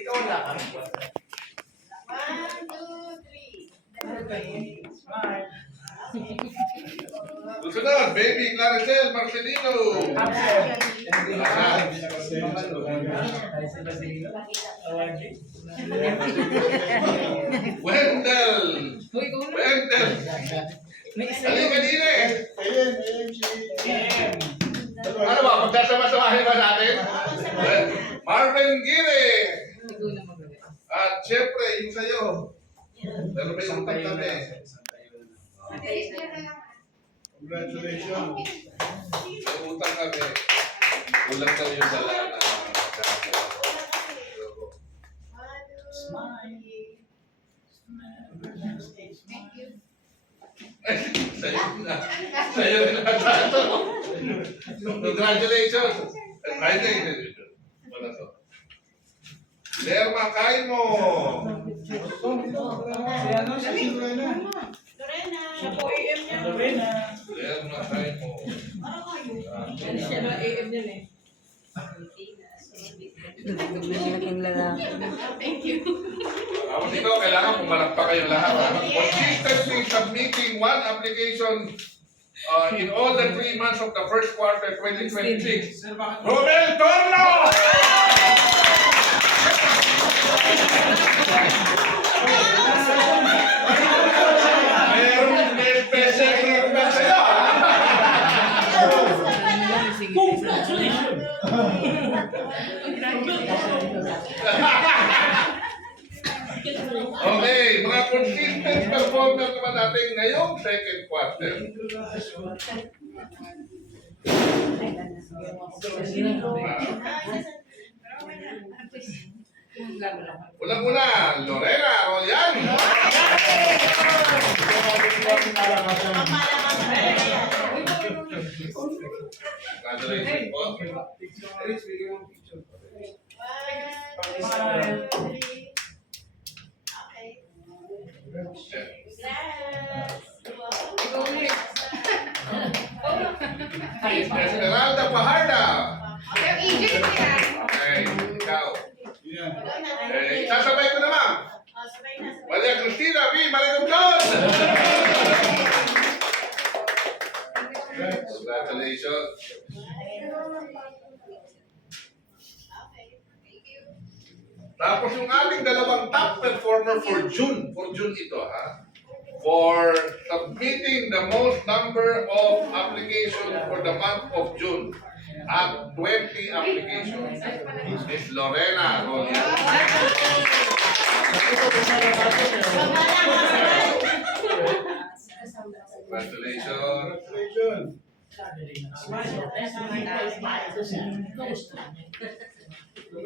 Ikaw ang lakang. 1, 2, 3. Smile. Susunod, baby Claricel Marcelino. Wendell. Wendell. Halika din eh. Ano ba? Magkasama-samahin ba natin? Marvin Gire. At syempre, yung sa'yo. Pero may utang kami. Congratulations. May utang kami. Kulang daw yung dala na. Thank you. Sa'yo na. Sa'yo na tato. Congratulations. Ay, hindi. Wala to. Lerma, kain mo. Lorena. Siya po AM niya. Lerma, kain mo. Siya ba AM niya eh. Thank you. Tapos ito, kailangan pumalakpak kayong lahat. Consistently submitting one application in all the 3 months of the first quarter 2026. Romel Torno! Meron may special treatment sa'yo. Okay, mga consistent performer naman natin ngayong second quarter. Unang-una, Lorena Rolyan. Congratulations po. 1, 2, 3. Esmeralda Pajarda. Ikaw. Okay, ikaw. Sasabay ko naman. Maria Cristina V. Maricomjon. Congratulations. Tapos yung ating dalawang top performer for June ito ha, for submitting the most number of applications for the month of June at 20 applications, Miss Lorena Rolyan. Congratulations.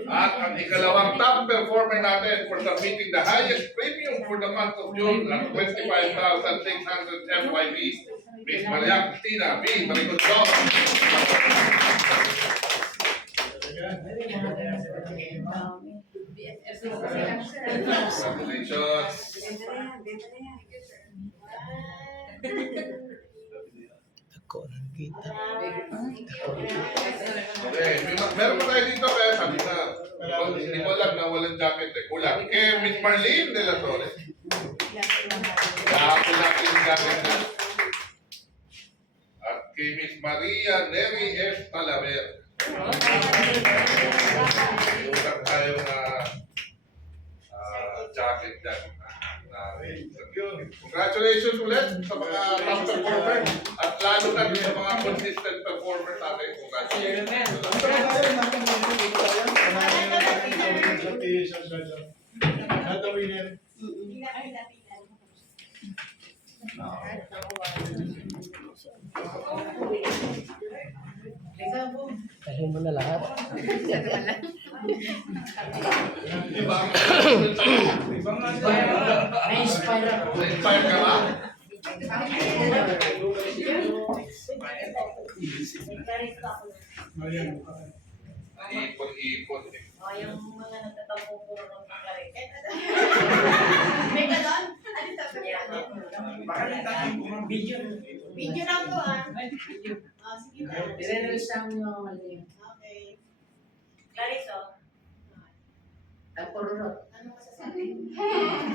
At ang ikalawang top performer natin for submitting the highest premium for the month of June at 25,600 FYP, Miss Maria Cristina V. Maricomjon. Okay, meron pa tayo dito kaya sabi na, hindi ko alam na walang jacket eh. Kulang. Kay Miss Marlene de la Torre. Kulang yung jacket na. At kay Miss Maria Neri S. Talaver. Kulang tayo na jacket dyan. Congratulations ulit sa mga top performers at lalo na sa mga consistent performers natin. Congratulations. Kahin mo na lahat. Na-inspire ka ba? Ipon-ipon eh. Yung mga nagtatampo po ng pagkarin. May ganon? Ano sabi niya? Baka nagtatampo ng video. Video lang to ah. Ah, sige na. I-release namin yung mga mali. Okay. Clarice, oh. Tapos, Ano masasabi?